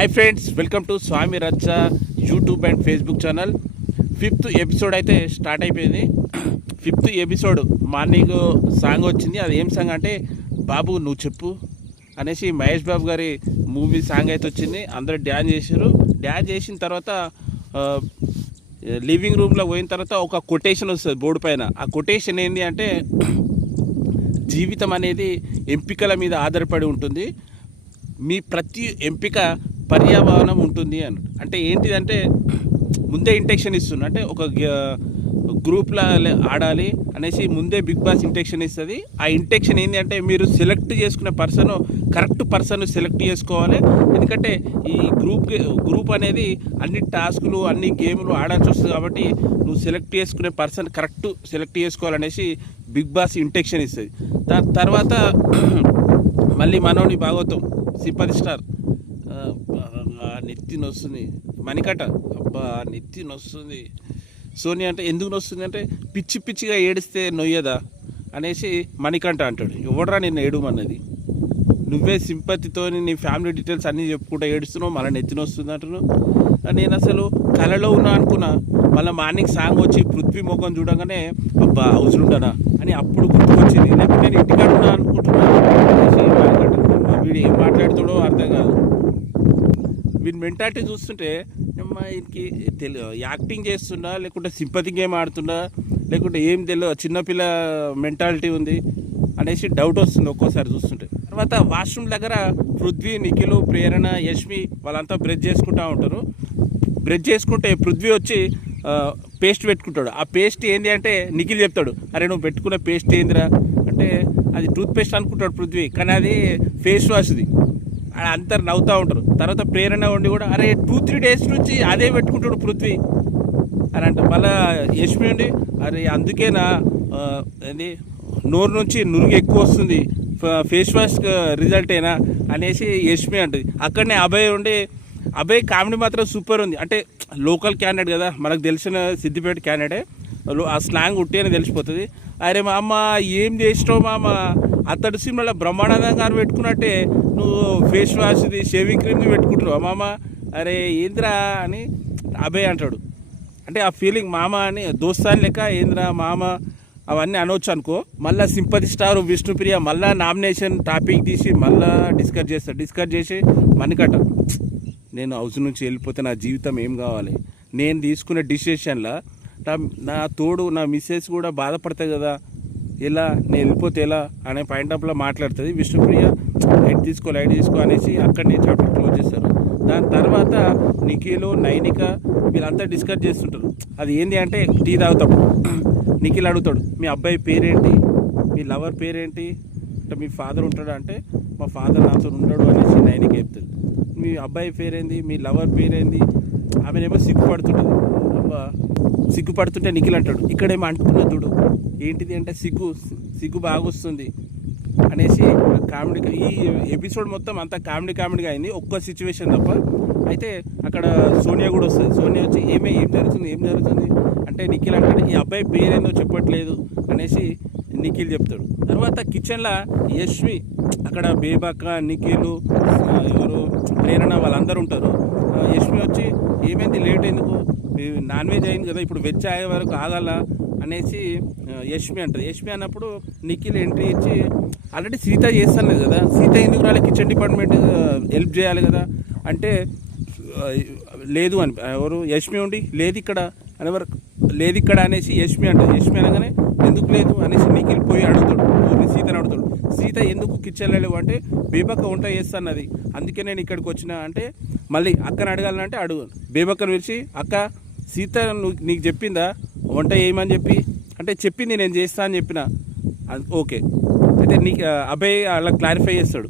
Hi friends, welcome to Swamy Racha YouTube and Facebook channel. 5th episode అయితే start అయిపోయింది. 5th episode morning song వచ్చింది. అది ఏం song అంటే బాబు నువ్వు చెప్పు అనేసి మహేష్ బాబు గారి మూవీ సాంగ్ అయితే వచ్చింది. అందరూ డ్యాన్స్ చేశారు. డ్యాన్స్ చేసిన తర్వాత లివింగ్ రూమ్లో పోయిన తర్వాత ఒక కొటేషన్ వస్తుంది బోర్డు పైన. ఆ కొటేషన్ ఏంటి అంటే జీవితం అనేది ఎంపికల మీద ఆధారపడి ఉంటుంది, మీ ప్రతి ఎంపిక పర్యావరణం ఉంటుంది అని. అంటే ఏంటిదంటే ముందే ఇంటెక్షన్ ఇస్తుంది. అంటే ఒక గ్రూప్లో ఆడాలి అనేసి ముందే బిగ్ బాస్ ఇంటెక్షన్ ఇస్తుంది. ఆ ఇంటెక్షన్ ఏంటి అంటే మీరు సెలెక్ట్ చేసుకునే కరెక్ట్ పర్సన్ సెలెక్ట్ చేసుకోవాలి. ఎందుకంటే ఈ గ్రూప్ అనేది అన్ని టాస్కులు అన్ని గేమ్లు ఆడాల్సి వస్తుంది. కాబట్టి నువ్వు సెలెక్ట్ చేసుకునే పర్సన్ కరెక్ట్ సెలెక్ట్ చేసుకోవాలనేసి బిగ్ బాస్ ఇంటెక్షన్ ఇస్తుంది. దాని తర్వాత మళ్ళీ మనోని భాగవతం సింపతి స్టార్ నెత్తి నొస్తుంది, మణికట అబ్బా నెత్తి నొస్తుంది. సోనియా అంటే ఎందుకు నొస్తుంది అంటే పిచ్చిగా ఏడిస్తే నొయ్యదా అనేసి మణికంఠ అంటాడు. ఎవడరా నిన్ను ఏడుమన్నది, నువ్వే సింపతితో నీ ఫ్యామిలీ డీటెయిల్స్ అన్నీ చెప్పుకుంటా ఏడుస్తున్నావు, మళ్ళీ నెత్తిన వస్తుంది అంటున్నావు. నేను అసలు కళలో ఉన్నా అనుకున్నా. మళ్ళీ మార్నింగ్ సాంగ్ వచ్చి పృథ్వీ ముఖం చూడగానే అబ్బా అవసరం అని అప్పుడు గుర్తుకొచ్చింది. లేకపోతే నేను ఇంటికాడ ఉన్నా అనుకుంటున్నాను. వీడు ఏం మాట్లాడుతాడో అర్థం కాదు. వీడి మెంటాలిటీ చూస్తుంటే వీనికి యాక్టింగ్ చేస్తుండా లేకుంటే సింపతి గేమ్ ఆడుతుండా లేకుంటే ఏం తెలియదు, చిన్నపిల్ల మెంటాలిటీ ఉంది అనేసి డౌట్ వస్తుంది ఒక్కోసారి చూస్తుంటే. తర్వాత వాష్రూమ్ దగ్గర పృథ్వీ, నిఖిల్, ప్రేరణ, యష్మి వాళ్ళంతా బ్రష్ చేసుకుంటూ ఉంటారు. బ్రష్ చేసుకుంటే పృథ్వీ వచ్చి పేస్ట్ పెట్టుకుంటాడు. ఆ పేస్ట్ ఏంది అంటే నిఖిల్ చెప్తాడు, అరే నువ్వు పెట్టుకున్న పేస్ట్ ఏందిరా అంటే అది టూత్ పేస్ట్ అనుకుంటాడు పృథ్వీ, కానీ అది ఫేస్ వాష్ది. అందరు నవ్వుతూ ఉంటారు. తర్వాత ప్రేరణ ఉండి కూడా అరే 2-3 డేస్ నుంచి అదే పెట్టుకుంటాడు పృథ్వీ అని అంట. మళ్ళీ యష్మి ఉండి అరే అందుకేనా ఏంది నోరు నుంచి నురుగు ఎక్కువ వస్తుంది, ఫేస్ వాష్ రిజల్టేనా అనేసి యష్మి అంటుంది. అక్కడనే అభయ్ ఉండి అభయ్ కామెడీ మాత్రం సూపర్ ఉంది. అంటే లోకల్ క్యాండిడేట్ కదా, మనకు తెలిసిన సిద్దిపేట క్యాండిడేట్, ఆ స్లాంగ్ ఉట్టి అని తెలిసిపోతుంది. అరే మా అమ్మ ఏం చేసినావు మామ, అతడి సినిమాలో బ్రహ్మానందం గారు పెట్టుకున్నట్టే నువ్వు ఫేస్ వాష్ది షేవింగ్ క్రీమ్ది పెట్టుకుంటున్నావు మామ, అరే ఏంద్రా అని అభయ్ అంటాడు. అంటే ఆ ఫీలింగ్ మామ అని దోస్తాని లెక్క ఏంద్రా మామ అవన్నీ అనవచ్చు అనుకో. మళ్ళీ సింపతి స్టార్ విష్ణుప్రియ మళ్ళీ నామినేషన్ టాపిక్ తీసి మళ్ళీ డిస్కస్ చేసి మణికట నేను హౌస్ నుంచి వెళ్ళిపోతే నా జీవితం ఏం కావాలి, నేను తీసుకునే డిసిషన్లో నా తోడు నా మిస్సెస్ కూడా బాధపడతాయి కదా, ఎలా నేను వెళ్ళిపోతే ఎలా అనే పాయింట్ ఆఫ్లో మాట్లాడుతుంది. విష్ణుప్రియ లైట్ తీసుకో అనేసి అక్కడనే చాప్టర్ క్లోజ్ చేస్తారు. దాని తర్వాత నిఖిల్, నైనిక వీళ్ళంతా డిస్కస్ చేస్తుంటారు. అది ఏంటి అంటే టీ తాగుతాడు. నిఖిల్ అడుగుతాడు, మీ అబ్బాయి పేరేంటి, మీ లవర్ పేరేంటి అంటే మీ ఫాదర్ ఉంటాడు అంటే మా ఫాదర్ నాతో ఉండడు అనేసి నైనిక చెప్తుంది. మీ అబ్బాయి పేరేంది, మీ లవర్ పేరేంది, ఆమెనేమో సిగ్గుపడుతుంటే నిఖిల్ అంటాడు, ఇక్కడేమో అంటున్నా చూడు ఏంటిది అంటే సిగ్గు బాగా వస్తుంది అనేసి కామెడీ. ఈ ఎపిసోడ్ మొత్తం అంతా కామెడీగా అయింది, ఒక్క సిచ్యువేషన్ తప్ప. అయితే అక్కడ సోనియా కూడా వస్తుంది. సోనియా వచ్చి ఏం జరుగుతుంది అంటే నిఖిల్ అంటాడు ఈ అబ్బాయి పేరేందో చెప్పట్లేదు అనేసి నిఖిల్ చెప్తాడు. తర్వాత కిచెన్లో యష్మి, అక్కడ బేబక్క, నిఖిల్, ఎవరు ప్రేరణ వాళ్ళందరూ ఉంటారు. యష్మి వచ్చి ఏమైంది లేట్ ఎందుకు, నాన్ వెజ్ అయింది కదా ఇప్పుడు వెజ్ అయ్యే వరకు ఆగాల అనేసి యష్మి అంటారు. యష్మి అన్నప్పుడు నిఖిల్ ఎంట్రీ ఇచ్చి ఆల్రెడీ సీత చేస్తాను కదా, సీత ఎందుకు రాలే కిచెన్ డిపార్ట్మెంట్ హెల్ప్ చేయాలి కదా అంటే లేదు అని ఎవరు యష్మి ఉండి లేదు ఇక్కడ అనేసి యష్మి అంటారు. యష్మి అనగానే ఎందుకు లేదు అనేసి నిఖిల్ పోయి అడుగుతాడు, సీతను అడుగుతాడు, సీత ఎందుకు కిచెన్లో లేవు అంటే బేబక్క వంట చేస్తానది అందుకే నేను ఇక్కడికి వచ్చిన అంటే మళ్ళీ అక్కని అడగాలంటే అడుగు. బేబక్కను పిలిచి అక్క సీత నీకు చెప్పిందా వంట చేయమని చెప్పి అంటే చెప్పింది, నేను చేస్తా అని చెప్పిన. ఓకే అయితే నీకు అభయ్ అలా క్లారిఫై చేస్తాడు.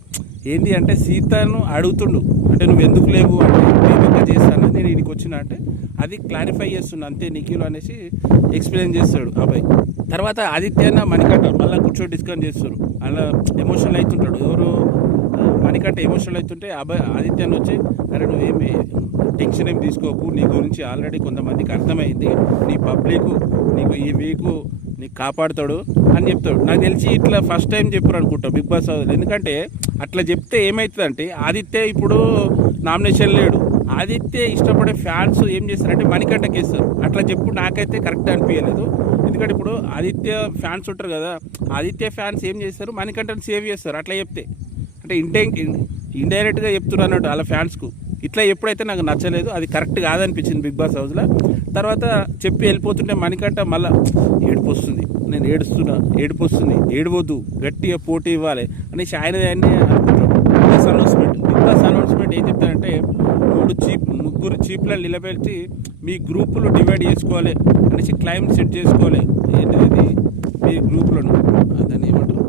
ఏంటి అంటే సీతను అడుగుతుండు అంటే నువ్వు ఎందుకు లేవు అంటే బేబక్క చేస్తాను నేను ఇక్కడికి వచ్చిన అంటే అది క్లారిఫై చేస్తున్నా అంతే నిఖిల్ అనేసి ఎక్స్ప్లెయిన్ చేస్తాడు అభయ్. తర్వాత ఆదిత్యన్న మణికంఠ మళ్ళీ కూర్చొని డిస్కస్ చేస్తారు. అలా ఎమోషనల్ అవుతుంటాడు. ఎవరు మణికంఠ ఎమోషనల్ అవుతుంటే ఆదిత్యన్న వచ్చి అరే నువ్వేమి టెన్షన్ ఏం తీసుకోకు, నీ గురించి ఆల్రెడీ కొంతమందికి అర్థమైంది, నీ పబ్లిక్ నీకు ఈ వీక్ నీకు కాపాడుతాడు అని చెప్తాడు. నాకు తెలిసి ఇట్లా ఫస్ట్ టైం చెప్పారు అనుకుంటా బిగ్ బాస్ హౌస్. ఎందుకంటే అట్లా చెప్తే ఏమవుతుందంటే ఆదిత్య ఇప్పుడు నామినేషన్ లేడు. ఆదిత్య ఇష్టపడే ఫ్యాన్స్ ఏం చేస్తారంటే మణికంఠకి వేస్తారు. అట్లా చెప్పు నాకైతే కరెక్ట్ అనిపించలేదు. ఎందుకంటే ఇప్పుడు ఆదిత్య ఫ్యాన్స్ ఉంటారు కదా, ఆదిత్య ఫ్యాన్స్ ఏం చేస్తారు, మణికంఠని సేవ్ చేస్తారు. అట్లా చెప్తే అంటే ఇండైరెక్ట్గా చెప్తున్నారు అన్నట్టు వాళ్ళ ఫ్యాన్స్కు. ఇట్లా ఎప్పుడైతే నాకు నచ్చలేదు, అది కరెక్ట్ కాదనిపించింది బిగ్ బాస్ హౌస్లో. తర్వాత చెప్పి వెళ్ళిపోతుంటే మణికంఠ మళ్ళీ ఏడుపు వస్తుంది, నేను ఏడుస్తున్నా, ఏడుపు వస్తుంది, ఏడవద్దు, గట్టిగా పోటీ ఇవ్వాలి అనేసి ఆయన అనుకుంటాడు. బిగ్ బాస్ అనౌన్స్మెంట్ ఏం చెప్తారంటే ముగ్గురు చీప్లను నిలబెట్టి మీ గ్రూపులు డివైడ్ చేసుకోవాలి అనేసి క్లైమ్ సెట్ చేసుకోవాలి. ఏంటిది మీ గ్రూపులను, దాన్ని ఏమంటారు,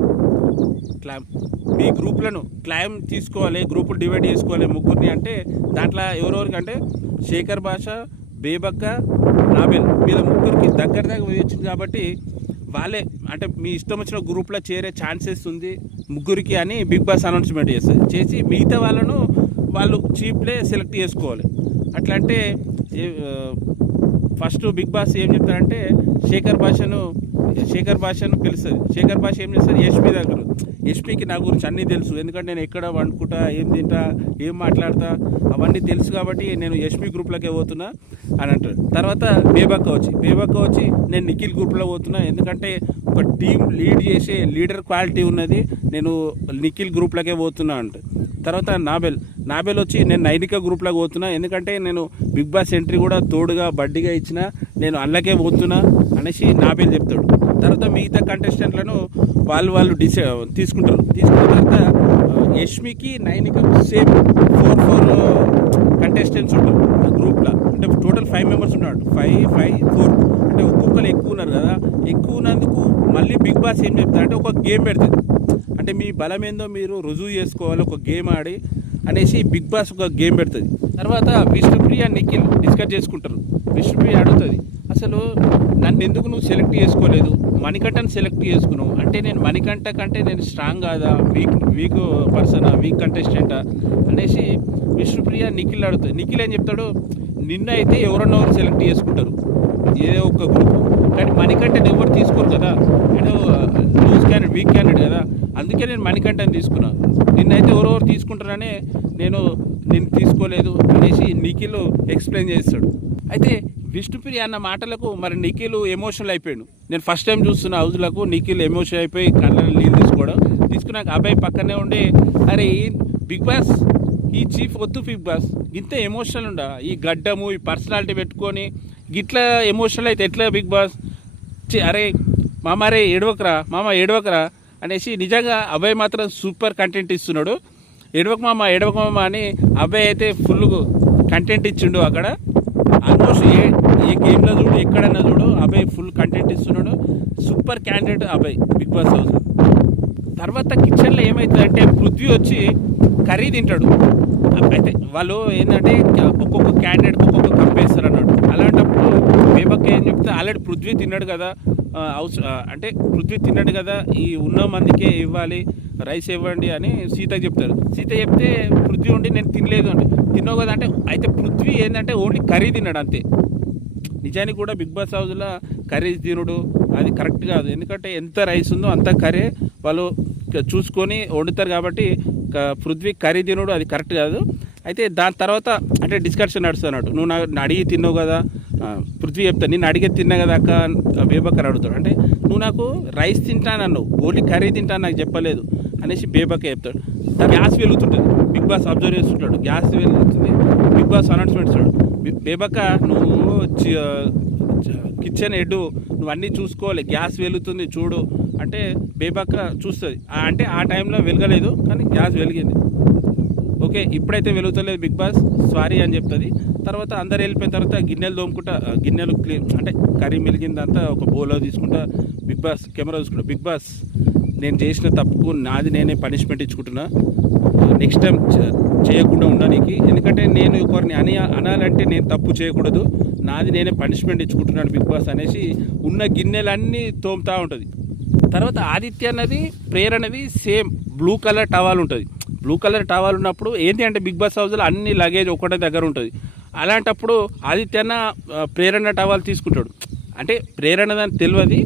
మీ గ్రూపులను క్లైమ్ తీసుకోవాలి, గ్రూపులు డివైడ్ చేసుకోవాలి ముగ్గురిని. అంటే దాంట్లో ఎవరెవరికి అంటే శేఖర్ భాష, బేబక్క, నాబెల్ వీళ్ళ ముగ్గురికి దగ్గర వచ్చింది కాబట్టి వాళ్ళే అంటే మీ ఇష్టం వచ్చిన గ్రూప్లో చేరే ఛాన్సెస్ ఉంది ముగ్గురికి అని బిగ్ బాస్ అనౌన్స్మెంట్ చేసి మిగతా వాళ్ళను వాళ్ళు చీప్లే సెలెక్ట్ చేసుకోవాలి. అట్లా అంటే ఫస్ట్ బిగ్ బాస్ ఏం చెప్తారంటే శేఖర్ భాషను పిలుస్తుంది. శేఖర్ భాష ఏం చేస్తుంది, యష్మి దగ్గర. యష్మికి నా గురించి అన్నీ తెలుసు, ఎందుకంటే నేను ఎక్కడ వండుకుంటా, ఏం తింటా, ఏం మాట్లాడతా అవన్నీ తెలుసు కాబట్టి నేను యష్మి గ్రూప్లోకే పోతున్నా అని అంటారు. తర్వాత బేబక్క వచ్చి నేను నిఖిల్ గ్రూప్లో పోతున్నా, ఎందుకంటే ఒక టీం లీడ్ చేసే లీడర్ క్వాలిటీ ఉన్నది, నేను నిఖిల్ గ్రూప్లోకే పోతున్నా అంటారు. తర్వాత నాబెల్ వచ్చి నేను నైనిక గ్రూప్లోకి పోతున్నా, ఎందుకంటే నేను బిగ్ బాస్ ఎంట్రీ కూడా తోడుగా బడ్డీగా ఇచ్చిన, నేను అల్లకే పోతున్నా అనేసి నాబెల్ చెప్తాడు. తర్వాత మిగతా కంటెస్టెంట్లను వాళ్ళు తీసుకున్న తర్వాత యష్మికి నైనికకు సేమ్ 4 కంటెస్టెంట్స్ ఉంటారు గ్రూప్లో. అంటే టోటల్ 5 మెంబర్స్ ఉన్నాడు, 5, 4 అంటే ఒక్కొక్కరు ఎక్కువ ఉన్నారు కదా. ఎక్కువ ఉన్నందుకు మళ్ళీ బిగ్ బాస్ ఏం చెప్తారు అంటే ఒక గేమ్ పెడుతుంది. అంటే మీ బలం ఏందో మీరు రుజువు చేసుకోవాలి ఒక గేమ్ ఆడి అనేసి బిగ్ బాస్ ఒక గేమ్ పెడుతుంది. తర్వాత విష్ణుప్రియ, నిఖిల్ డిస్కస్ చేసుకుంటారు. విష్ణుప్రియ అడుగుతుంది, అసలు నన్ను ఎందుకు నువ్వు సెలెక్ట్ చేసుకోలేదు, మణికంఠని సెలెక్ట్ చేసుకున్నావు అంటే నేను మణికంఠ కంటే నేను స్ట్రాంగ్ కాదా, వీక్ పర్సనా, వీక్ కంటెస్టెంటా అనేసి విష్ణుప్రియ నిఖిల్ అడుగుతుంది. నిఖిల్ ఏం చెప్తాడు, నిన్న అయితే ఎవరన్నోరు సెలెక్ట్ చేసుకుంటారు ఏదో ఒక గ్రూప్, కానీ మణికంఠని ఎవరు తీసుకోరు కదా, నేను లూజ్ క్యాండిడేట్, వీక్ క్యాండిడేట్ కదా, అందుకే నేను మణికంఠని తీసుకున్నాను. నిన్నైతే ఎవరెవరు తీసుకుంటారనే నేను తీసుకోలేదు అనేసి నిఖిల్ ఎక్స్ప్లెయిన్ చేస్తాడు. అయితే విష్ణుప్రియ అన్న మాటలకు మరి నిఖిల్ ఎమోషనల్ అయిపోయాడు. నేను ఫస్ట్ టైం చూస్తున్న హౌస్లకు నిఖిల్ ఎమోషన్ అయిపోయి కళ్ళని నీళ్ళు తీసుకున్నాక అబ్బాయి పక్కనే ఉండి, అరే బిగ్ బాస్ ఈ చీఫ్ వద్దు బిగ్ బాస్, ఇంత ఎమోషనల్ ఉండా, ఈ గడ్డము ఈ పర్సనాలిటీ పెట్టుకొని గిట్లా ఎమోషనల్ అయితే ఎట్లా బిగ్ బాస్, అరే మామ రే ఏడవకరా అనేసి నిజంగా అబ్బాయి మాత్రం సూపర్ కంటెంట్ ఇస్తున్నాడు. ఏడవక మామ అని అబ్బాయి అయితే ఫుల్ కంటెంట్ ఇచ్చిండు అక్కడ. ఆల్మోస్ట్ ఏ గేమ్లో చూడు, ఎక్కడన్నా చూడు అబ్బాయి ఫుల్ కంటెంట్ ఇస్తున్నాడు. సూపర్ క్యాండిడేట్ అబ్బాయి బిగ్ బాస్ హౌస్. తర్వాత కిచెన్లో ఏమవుతుందంటే పృథ్వీ వచ్చి కర్రీ తింటాడు. అయితే వాళ్ళు ఏంటంటే ఒక్కొక్క క్యాండిడేట్కి ఒక్కొక్క కప్ వేస్తారు అన్నాడు. అలాంటప్పుడు బేబక్క ఏం చెప్తే ఆల్రెడీ పృథ్వీ తిన్నాడు కదా, అంటే పృథ్వీ తిన్నాడు కదా, ఈ ఉన్న మందికే ఇవ్వాలి, రైస్ ఇవ్వండి అని సీతకి చెప్తారు. సీత చెప్తే పృథ్వీ ఉండి నేను తినలేదు అంటే, తిన్నావు కదా అంటే, అయితే పృథ్వీ ఏంటంటే ఓన్లీ కర్రీ తిన్నాడు అంతే. నిజానికి కూడా బిగ్ బాస్ హౌస్లో కర్రీ తినుడు అది కరెక్ట్ కాదు, ఎందుకంటే ఎంత రైస్ ఉందో అంత కర్రీ వాళ్ళు చూసుకొని వండుతారు కాబట్టి పృథ్వీ కర్రీ తినుడు అది కరెక్ట్ కాదు. అయితే దాని తర్వాత అంటే డిస్కషన్ నడుస్తున్నట్టు, నువ్వు నా అడిగి తిన్నావు కదా, పృథ్వీ చెప్తాను నేను అడిగే తిన్నా కదా అక్క, బేబక్కర్ అడుగుతాడు. అంటే నువ్వు నాకు రైస్ తింటానన్నావు, ఓన్లీ కర్రీ తింటాను నాకు చెప్పలేదు అనేసి బేబక్క చెప్తాడు. గ్యాస్ వెలుగుతుంటుంది, బిగ్ బాస్ అబ్జర్వ్ చేస్తుంటాడు, గ్యాస్ వెలుగుతుంది, బిగ్ బాస్ అనౌన్స్మెంట్ ఇస్తాడు. బేబక్క నువ్వు కిచెన్ హెడ్ నువ్వు అన్నీ చూసుకోవాలి, గ్యాస్ వెలుగుతుంది చూడు అంటే బేబక్క చూస్తుంది. అంటే ఆ టైంలో వెలగలేదు కానీ గ్యాస్ వెలిగింది. ఓకే ఇప్పుడైతే వెలుగుతలేదు బిగ్ బాస్ సారీ అని చెప్తుంది. తర్వాత అందరు వెళ్ళిపోయిన తర్వాత గిన్నెలు తోముకుంటా, గిన్నెలు క్లీన్ అంటే కర్రీ మెలిగిందంతా ఒక బౌల్లో తీసుకుంటా బిగ్ బాస్ కెమెరా చూసుకుంటా, బిగ్ బాస్ నేను చేసిన తప్పుకు నాది నేనే పనిష్మెంట్ ఇచ్చుకుంటున్నా, నెక్స్ట్ టైం చేయకుండా ఉండడానికి, ఎందుకంటే నేను ఒకరిని అనాలంటే నేను తప్పు చేయకూడదు, నాది నేనే పనిష్మెంట్ ఇచ్చుకుంటున్నాను బిగ్ బాస్ అనేసి ఉన్న గిన్నెలన్నీ తోముతూ ఉంటుంది. తర్వాత ఆదిత్య అన్నది ప్రేయర్ అనేది సేమ్ బ్లూ కలర్ టవాల్ ఉంటుంది. బ్లూ కలర్ టవాల్ ఉన్నప్పుడు ఏంటి అంటే బిగ్ బాస్ హౌస్లో అన్ని లగేజ్ ఒకటే దగ్గర ఉంటుంది. అలాంటప్పుడు ఆదిత్యన్న ప్రేరణ టవాల్ తీసుకుంటాడు. అంటే ప్రేరణ దాన్ని తెలియదు,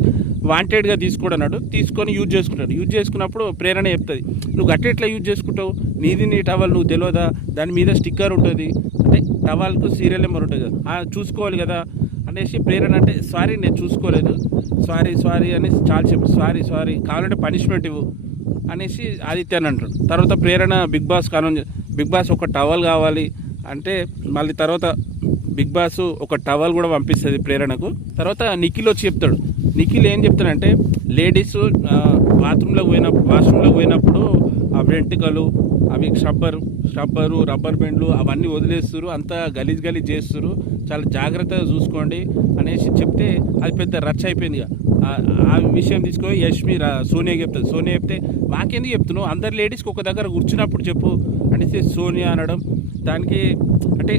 వాంటెడ్గా తీసుకోడు అన్నాడు. తీసుకొని యూజ్ చేసుకుంటాడు. యూజ్ చేసుకున్నప్పుడు ప్రేరణ చెప్తుంది, నువ్వు గట్టి ఎట్లా యూజ్ చేసుకుంటావు, నీది నీ టవల్ నువ్వు తెలియదా, దాని మీద స్టిక్కర్ ఉంటుంది, అంటే టవల్కు సీరియల్ నెంబర్ ఉంటుంది కదా, చూసుకోవాలి కదా అనేసి ప్రేరణ అంటే సారీ నేను చూసుకోలేదు, సారీ అనేసి చాలా చెప్పు, సారీ కావాలంటే పనిష్మెంట్ ఇవ్వు అనేసి ఆదిత్య అని అంటాడు. తర్వాత ప్రేరణ బిగ్ బాస్ ఒక టవల్ కావాలి అంటే మళ్ళీ తర్వాత బిగ్ బాస్ ఒక టవల్ కూడా పంపిస్తుంది ప్రేరణకు. తర్వాత నిఖిల్ వచ్చి చెప్తాడు. నిఖిల్ ఏం చెప్తాడంటే లేడీస్ వాష్రూమ్లోకి పోయినప్పుడు ఆ వెంట్రుకలు అవి స్క్రబ్బరు రబ్బర్ బెండ్లు అవన్నీ వదిలేస్తారు, అంతా గలీజ్ చేస్తారు, చాలా జాగ్రత్తగా చూసుకోండి అనేసి చెప్తే అది పెద్ద రచ్చ అయిపోయింది. ఆ విషయం తీసుకొని యష్మి సోనియా చెప్తుంది. సోనియా చెప్తే మాకెందుకు చెప్తున్నావు, అందరు లేడీస్కి ఒక దగ్గర కూర్చున్నప్పుడు చెప్పు అనేసి సోనియా అనడం. దానికి అంటే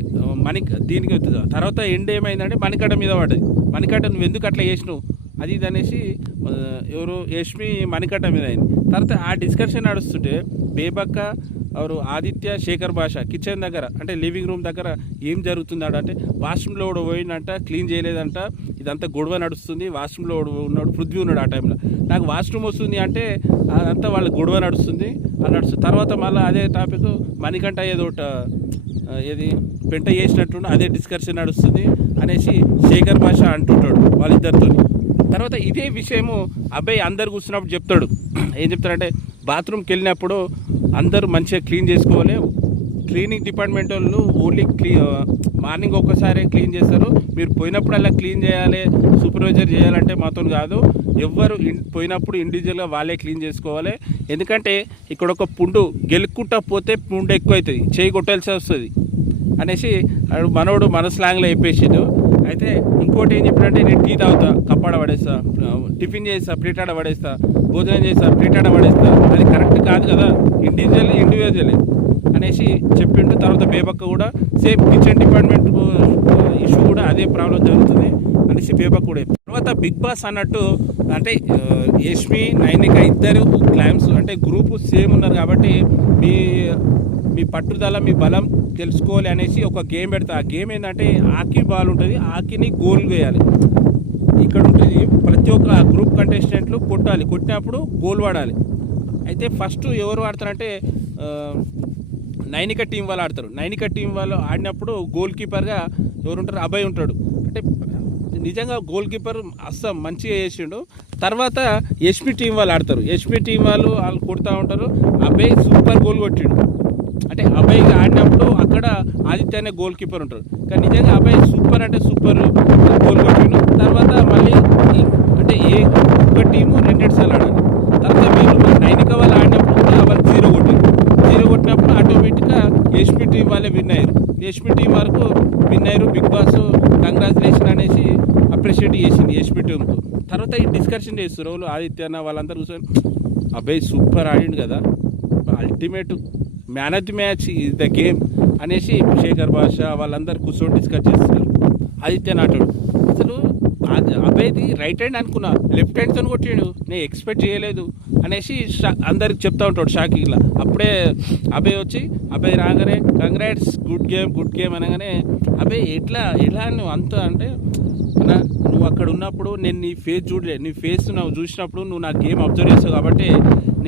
దీనికి తర్వాత ఎండ్ ఏమైందంటే మణికట్ట మీద పడ్డది. మణికట్ట నువ్వు ఎందుకు అట్లా చేసినావు అది ఇది అనేసి ఎవరు యష్మి మణికట్ట మీద అయింది. తర్వాత ఆ డిస్కషన్ నడుస్తుంటే బేబక్క ఎవరు ఆదిత్య శేఖర్ భాష కిచెన్ దగ్గర అంటే లివింగ్ రూమ్ దగ్గర ఏం జరుగుతుందాడ అంటే వాష్రూమ్లో కూడా పోయిందంట, క్లీన్ చేయలేదంట, ఇదంతా గొడవ నడుస్తుంది, వాష్రూమ్లో ఉన్నాడు పృథ్వీ ఉన్నాడు ఆ టైంలో, నాకు వాష్రూమ్ వస్తుంది అంటే అదంతా వాళ్ళ గొడవ నడుస్తుంది అని నడుస్తుంది. తర్వాత మళ్ళీ అదే టాపిక్ మణికంఠ ఏది పెంట చేసినట్టు అదే డిస్కషన్ నడుస్తుంది అనేసి శేఖర్ భాష అంటుంటాడు వాళ్ళిద్దరితో. తర్వాత ఇదే విషయము అబ్బాయి అందరు కూర్చున్నప్పుడు చెప్తాడు. ఏం చెప్తాడంటే బాత్రూమ్కి వెళ్ళినప్పుడు అందరూ మంచిగా క్లీన్ చేసుకోవాలి, క్లీనింగ్ డిపార్ట్మెంట్ వాళ్ళు ఓన్లీ మార్నింగ్ ఒక్కసారి క్లీన్ చేస్తారు, మీరు పోయినప్పుడల్లా క్లీన్ చేయాలి, సూపర్వైజర్ చేయాలంటే మాతో కాదు, ఎవ్వరు పోయినప్పుడు ఇండివిజువల్గా వాళ్ళే క్లీన్ చేసుకోవాలి, ఎందుకంటే ఇక్కడ ఒక పుండు గెలుక్కుంటా పోతే పుండు ఎక్కువ అవుతుంది, చేయి కొట్టాల్సి వస్తుంది అనేసి మనోడు మన స్లాంగ్లో చెప్పేసిండు. అయితే ఇంకోటి ఏం చెప్పినట్టే నేను టీ తాగుతా కప్పాడ పడేస్తా, టిఫిన్ చేస్తా ప్లేట్ ఆడ పడేస్తా, భోజనం చేస్తా ప్లేట్ ఆడ పడేస్తా, అది కరెక్ట్ కాదు కదా, ఇండివిజువలే అనేసి చెప్పిండు. తర్వాత బేబక్క కూడా సేమ్ కిచెన్ డిపార్ట్మెంట్ ఇష్యూ కూడా అదే ప్రాబ్లం జరుగుతుంది అనేసి బేబక్క కూడా. తర్వాత బిగ్ బాస్ అన్నట్టు అంటే యష్మి నైనిక ఇద్దరు క్లైమ్స్ అంటే గ్రూపు సేమ్ ఉన్నారు కాబట్టి మీ పట్టుదల మీ బలం తెలుసుకోవాలి అనేసి ఒక గేమ్ పెడతా. ఆ గేమ్ ఏంటంటే హాకీ బాల్ ఉంటుంది, హాకీని గోల్ వేయాలి. ఇక్కడ ఉంటుంది ప్రతి ఒక్క గ్రూప్ కంటెస్టెంట్లు కొట్టినప్పుడు గోల్ వాడాలి. అయితే ఫస్ట్ ఎవరు ఆడతారంటే నైనిక టీం వాళ్ళు ఆడతారు. నైనిక టీం వాళ్ళు ఆడినప్పుడు గోల్ కీపర్గా ఎవరు ఉంటారు, అభయ్ ఉంటాడు. అంటే నిజంగా గోల్ కీపర్ అస్సం మంచిగా చేసిండు. తర్వాత యష్మి టీం వాళ్ళు ఆడతారు. యష్మి టీం వాళ్ళు కొడుతూ ఉంటారు. అభయ్ సూపర్ గోల్ కొట్టిండు. అంటే అభయ్ ఆడినప్పుడు అక్కడ ఆదిత్య అనే గోల్ కీపర్ ఉంటారు. కానీ నిజంగా అభయ్ సూపర్ అంటే సూపర్ గోల్ కొట్టిండు. తర్వాత మళ్ళీ అంటే ఒక టీము 2 సార్లు ఆడాలి. తర్వాత వీళ్ళు నైనిక వాళ్ళు ఆడినప్పుడు వాళ్ళు 0 కొట్టినప్పుడు ఆటోమేటిక్గా యష్మి టీం వాళ్ళే విన్ అయ్యారు. యష్మి టీం వరకు విన్ అయ్యారు. బిగ్ బాస్ కంగ్రాచులేషన్ అనేసి అప్రిషియేట్ చేసింది యష్మి టీంకు. తర్వాత ఈ డిస్కషన్ చేస్తారు వాళ్ళు ఆదిత్య అన్న వాళ్ళందరూ కూర్చొని అబ్బాయి సూపర్ ఆడిండు కదా, ultimate man of the match is the game అనేసి శేఖర్ భాష వాళ్ళందరూ కూర్చొని డిస్కస్ చేస్తున్నారు. ఆదిత్య నాటాడు అసలు అబ్బాయిది రైట్ హ్యాండ్ అనుకున్నా, లెఫ్ట్ హ్యాండ్తో కొట్టాడు, నేను ఎక్స్పెక్ట్ చేయలేదు అనేసి అందరికి చెప్తా ఉంటాడు షాకింగ్లా. అప్పుడే అబ్బాయి వచ్చి అబ్బాయి రాగానే కంగ్రాట్స్ గుడ్ గేమ్ అనగానే అబ్బాయి ఎలా నువ్వు అంత అంటే నువ్వు అక్కడ ఉన్నప్పుడు నేను నీ ఫేస్ చూడలేదు, నీ ఫేస్ నువ్వు చూసినప్పుడు నువ్వు నా గేమ్ అబ్జర్వ్ చేస్తావు కాబట్టి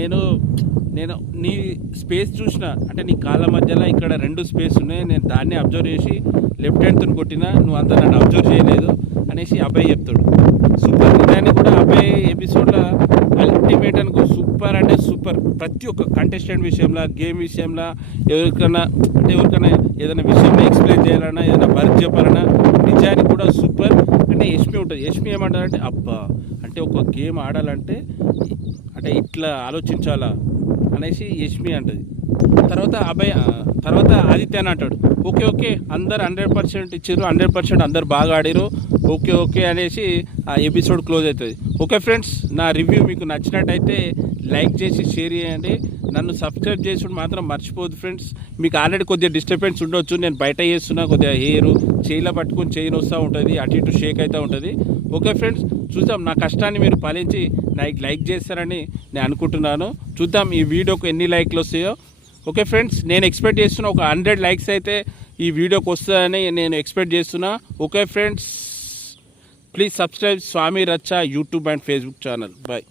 నేను నీ స్పేస్ చూసిన అంటే నీ కాళ్ళ మధ్యలో ఇక్కడ 2 స్పేస్ ఉన్నాయి, నేను దాన్ని అబ్జర్వ్ చేసి లెఫ్ట్ హ్యాండ్తో కొట్టినా, నువ్వు అంతా నన్ను అబ్జర్వ్ చేయలేదు అనేసి అబ్బాయి చెప్తాడు. సూపర్ నిజాన్ని కూడా అబ్బాయి ఎపిసోడ్లో అల్టిమేట్ అనుకో సూపర్ అంటే సూపర్. ప్రతి ఒక్క కంటెస్టెంట్ విషయంలో గేమ్ విషయంలో ఎవరికైనా ఏదైనా విషయంలో ఎక్స్ప్లెయిన్ చేయాలన్నా ఏదైనా వర్క్ చెప్పాలన్నా నిజానికి కూడా సూపర్. అంటే యష్మి ఉంటుంది. యష్మి ఏమంటారంటే అబ్బా అంటే ఒక గేమ్ ఆడాలంటే అంటే ఇట్లా ఆలోచించాలా అనేసి యష్మి అంటది. తర్వాత ఆదిత్య అని అంటాడు ఓకే అందరు 100% ఇచ్చారు, 100% అందరు బాగా ఆడారు, ఓకే అనేసి ఆ ఎపిసోడ్ క్లోజ్ అవుతుంది. ఓకే ఫ్రెండ్స్, నా రివ్యూ మీకు నచ్చినట్టయితే లైక్ చేసి షేర్ చేయండి, నన్ను సబ్స్క్రైబ్ చేసి మాత్రం మర్చిపోదు ఫ్రెండ్స్. మీకు ఆల్రెడీ కొద్దిగా డిస్టర్బెన్స్ ఉండొచ్చు, నేను బయట చేస్తున్నా, కొద్దిగా హెయిర్ చేయిలో పట్టుకొని చేయి వస్తూ ఉంటుంది, అటు ఇటు షేక్ అవుతూ ఉంటుంది. ఓకే ఫ్రెండ్స్, చూద్దాం నా కష్టాన్ని మీరు ఫలించి నాకు లైక్ చేస్తారని నేను అనుకుంటున్నాను. చూద్దాం ఈ వీడియోకి ఎన్ని లైక్లు వస్తాయో. ఓకే ఫ్రెండ్స్, నేను ఎక్స్పెక్ట్ చేస్తున్నా ఒక 100 లైక్స్ అయితే ఈ వీడియోకి వస్తుందని నేను ఎక్స్పెక్ట్ చేస్తున్నా. Okay friends, please subscribe Swami Racha YouTube and Facebook channel. Bye.